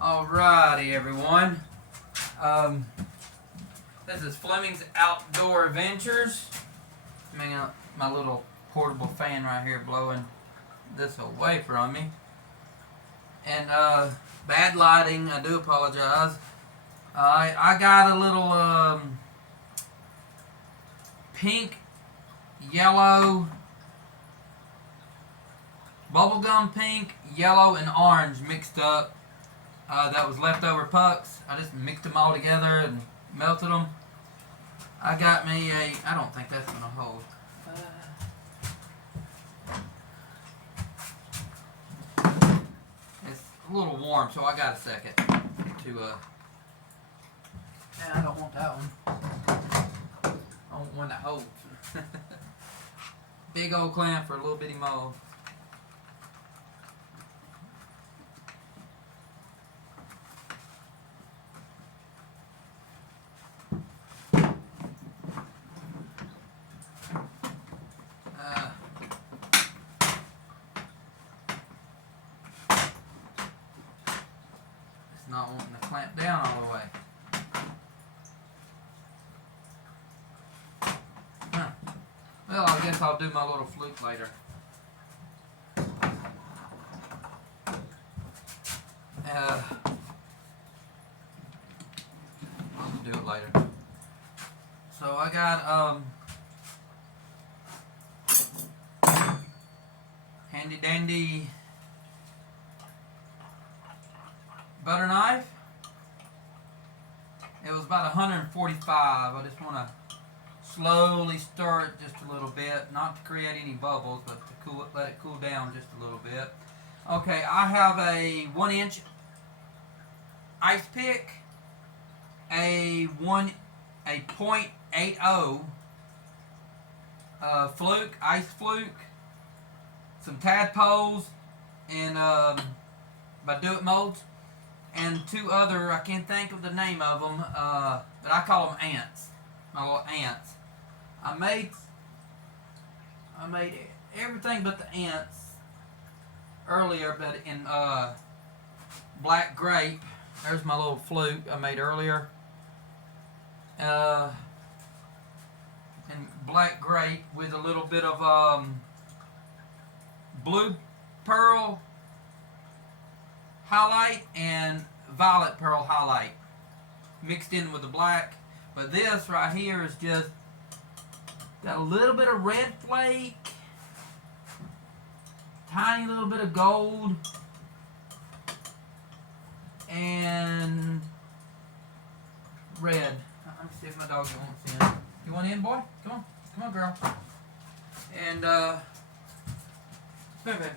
Alrighty, everyone. This is Fleming's Outdoor Adventures. I got my little portable fan right here blowing this away from me. And bad lighting, I do apologize. I got a little pink, yellow, bubblegum pink, yellow, and orange mixed up. That was leftover pucks. I just mixed them all together and melted them. I got me a, I don't think that's going to hold. It's a little warm, so I got a second to, I don't want that one. I want one that holds. Big old clamp for a little bitty mold. Not wanting to clamp down all the way. Huh. Well, I guess I'll do my little fluke later. I'll do it later. So I got handy dandy butter knife. It was about 145. I just want to slowly stir it just a little bit, not to create any bubbles, but to cool it, let it cool down just a little bit. Okay, I have a 1-inch ice pick, a .80 fluke, ice fluke, some tadpoles, and Baduit molds, and two other, I can't think of the name of them, but I call them ants. My little ants. I made everything but the ants earlier, but in black grape. There's my little fluke I made earlier. In black grape with a little bit of blue pearl highlight and violet pearl highlight mixed in with the black. But this right here is just got a little bit of red flake, tiny little bit of gold, and red. Let me see if my dog wants in. You want in, boy? Come on, girl. And come here, baby.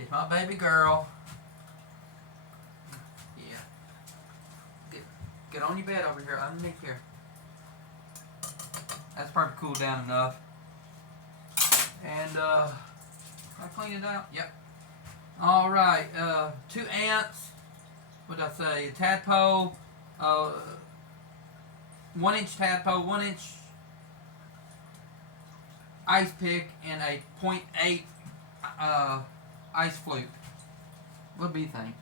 It's my baby girl. Yeah. Get on your bed over here, underneath here. That's probably cooled down enough. And I clean it out. Yep. All right. 2 ants. What did I say? A tadpole. 1-inch tadpole. 1-inch ice pick, and a .8 ice fluke. What do you think?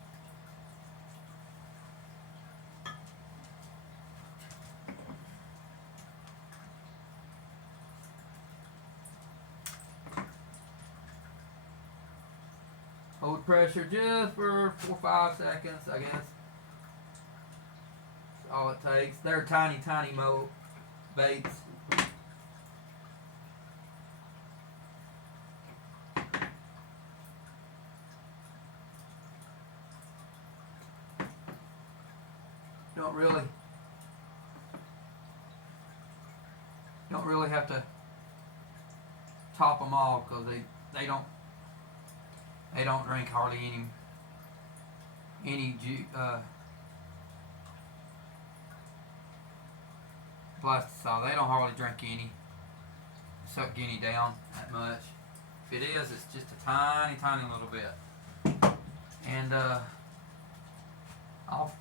Hold pressure just for 4 or 5 seconds, I guess. That's all it takes. They're tiny baits. Don't really have to top them all, because they don't drink hardly any plasticine. They don't hardly drink any, suck any down that much. If it is, it's just a tiny little bit. And I'll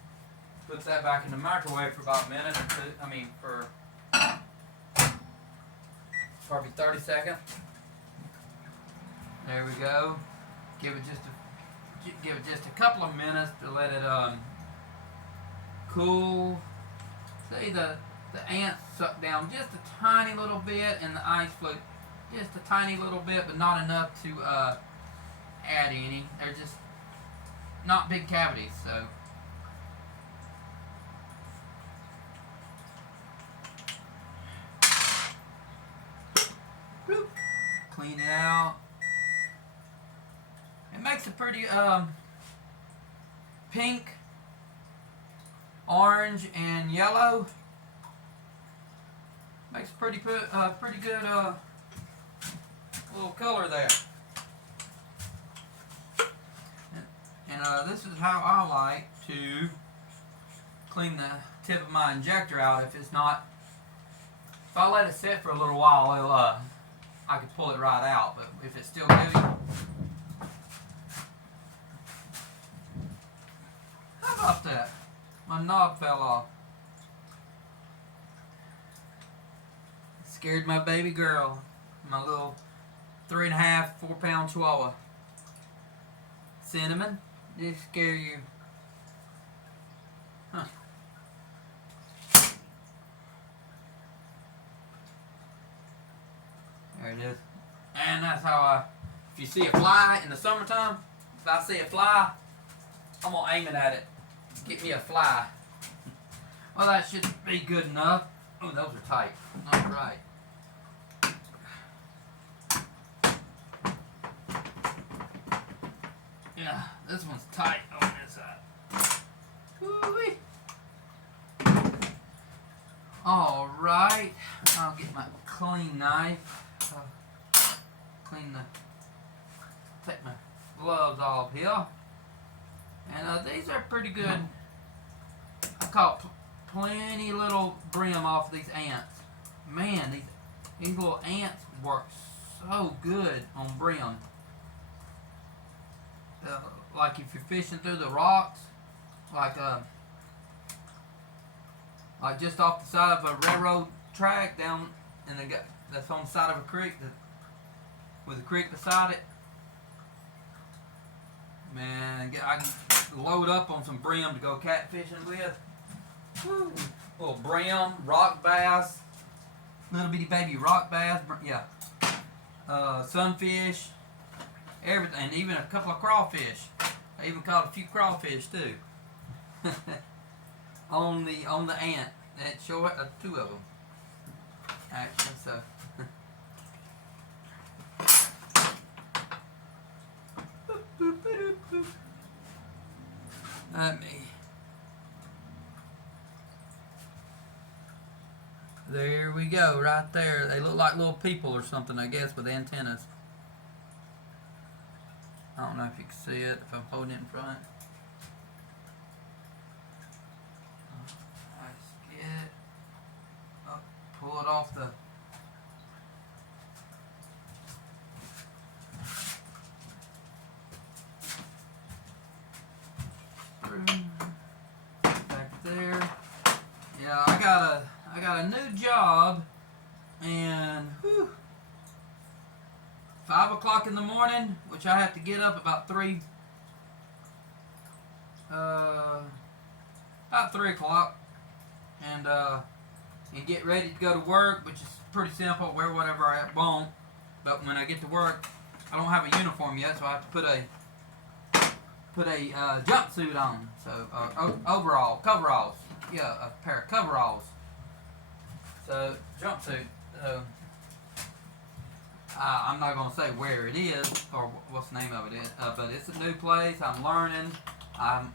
put that back in the microwave for about a minute or two. For probably 30 seconds. There we go. Give it just a couple of minutes to let it cool. See the ants suck down just a tiny little bit, and the ice float just a tiny little bit, but not enough to add any. They're just not big cavities, so. Bloop. Clean it out. It makes a pretty pink, orange, and yellow. Makes a pretty good little color there. And this is how I like to clean the tip of my injector out. If I let it sit for a little while, I could pull it right out. But if it's still gooey, how about that? My knob fell off. Scared my baby girl, my little 3.5, 4-pound chihuahua. Cinnamon, did it scare you? Huh. There it is. And that's how if you see a fly in the summertime, if I see a fly, I'm going to aim it at it. Get me a fly. Well, that should be good enough. Oh, those are tight. All right. Yeah, this one's tight on this side. Woo-wee. All right. I'll get my clean knife. Take my gloves off here. And these are pretty good. I caught plenty little brim off these ants. Man, these little ants work so good on brim. Like if you're fishing through the rocks, like just off the side of a railroad track down in that's on the side of a creek with a creek beside it. Man, I can load up on some brim to go catfishing with. Woo. Little brim, rock bass, little bitty baby rock bass, yeah, sunfish, everything, and even a couple of crawfish. I even caught a few crawfish too. on the ant. That short, two of them. Actually, so. Let me. There we go, right there. They look like little people or something, I guess, with antennas. I don't know if you can see it, if I'm holding it in front. Let's get it. Oh, pull it off the. Back there. Yeah, I got a new job, and whew, 5 o'clock in the morning, which I have to get up about 3 o'clock, and get ready to go to work, which is pretty simple. Wear whatever I want, but when I get to work, I don't have a uniform yet, so I have to put a jumpsuit on. So coveralls. Yeah, a pair of coveralls. So jumpsuit. I'm not gonna say where it is or what's the name of it is, but it's a new place. I'm learning. I'm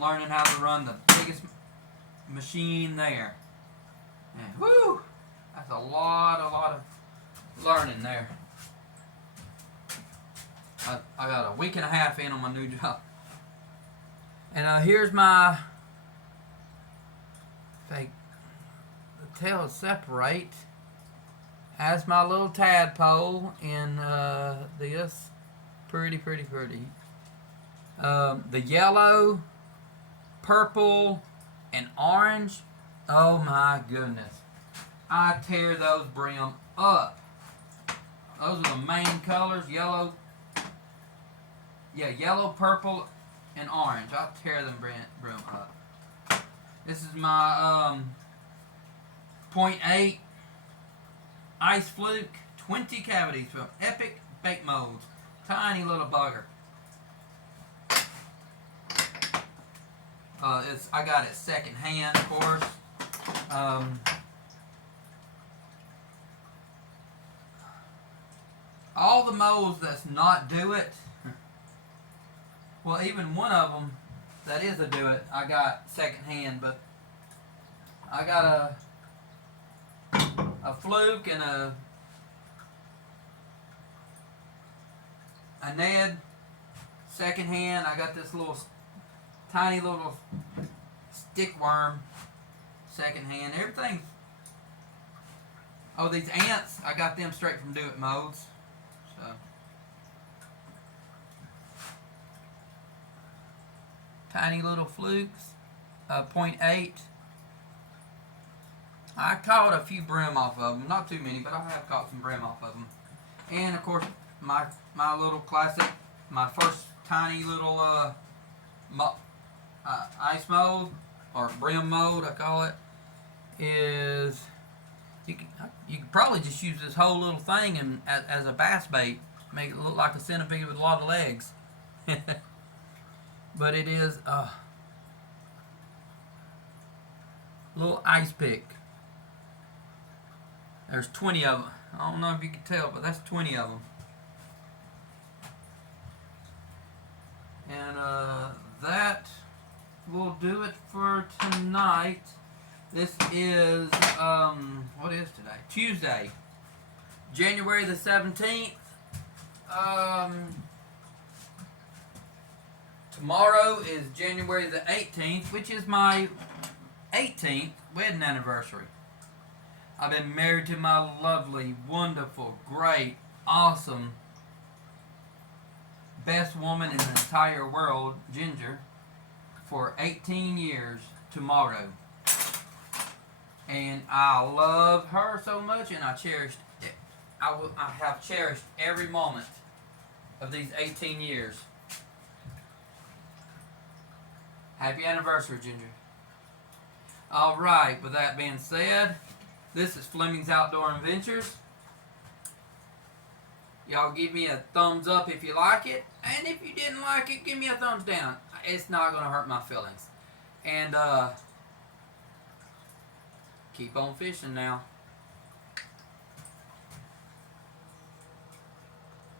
learning how to run the biggest machine there. And whoo, that's a lot of learning there. I got a week and a half in on my new job. And here's my fake. The tail is separate. Has my little tadpole in this. Pretty. The yellow, purple, and orange. Oh my goodness. I tear those brim up. Those Those are the main colors. Yellow, purple, and orange. I'll tear them broom up. This is my .8 Ice Fluke 20 cavities from Epic Bake Molds. Tiny little bugger. I got it second hand, of course. All the molds that's not Do It, well, even one of them that is a Do It, I got second hand, but I got a Fluke and a Ned second hand. I got this little tiny little stick worm second hand. Everything. Oh, these ants, I got them straight from Do It Molds. So tiny little Flukes, .8. I caught a few brim off of them, not too many, but I have caught some brim off of them. And of course, my little classic, my first tiny little ice mold, or brim mold I call it, is you could probably just use this whole little thing and as a bass bait, make it look like a centipede with a lot of legs. But it is a little ice pick. There's 20 of them. I don't know if you can tell, but that's 20 of them. And that will do it for tonight. This is, what is today? Tuesday, January the 17th. Tomorrow is January the 18th, which is my 18th wedding anniversary. I've been married to my lovely, wonderful, great, awesome, best woman in the entire world, Ginger, for 18 years tomorrow. And I love her so much, and I cherished it. I have cherished every moment of these 18 years. Happy anniversary, Ginger. Alright, with that being said, this is Fleming's Outdoor Adventures. Y'all give me a thumbs up if you like it, and if you didn't like it, give me a thumbs down. It's not going to hurt my feelings. And keep on fishing now.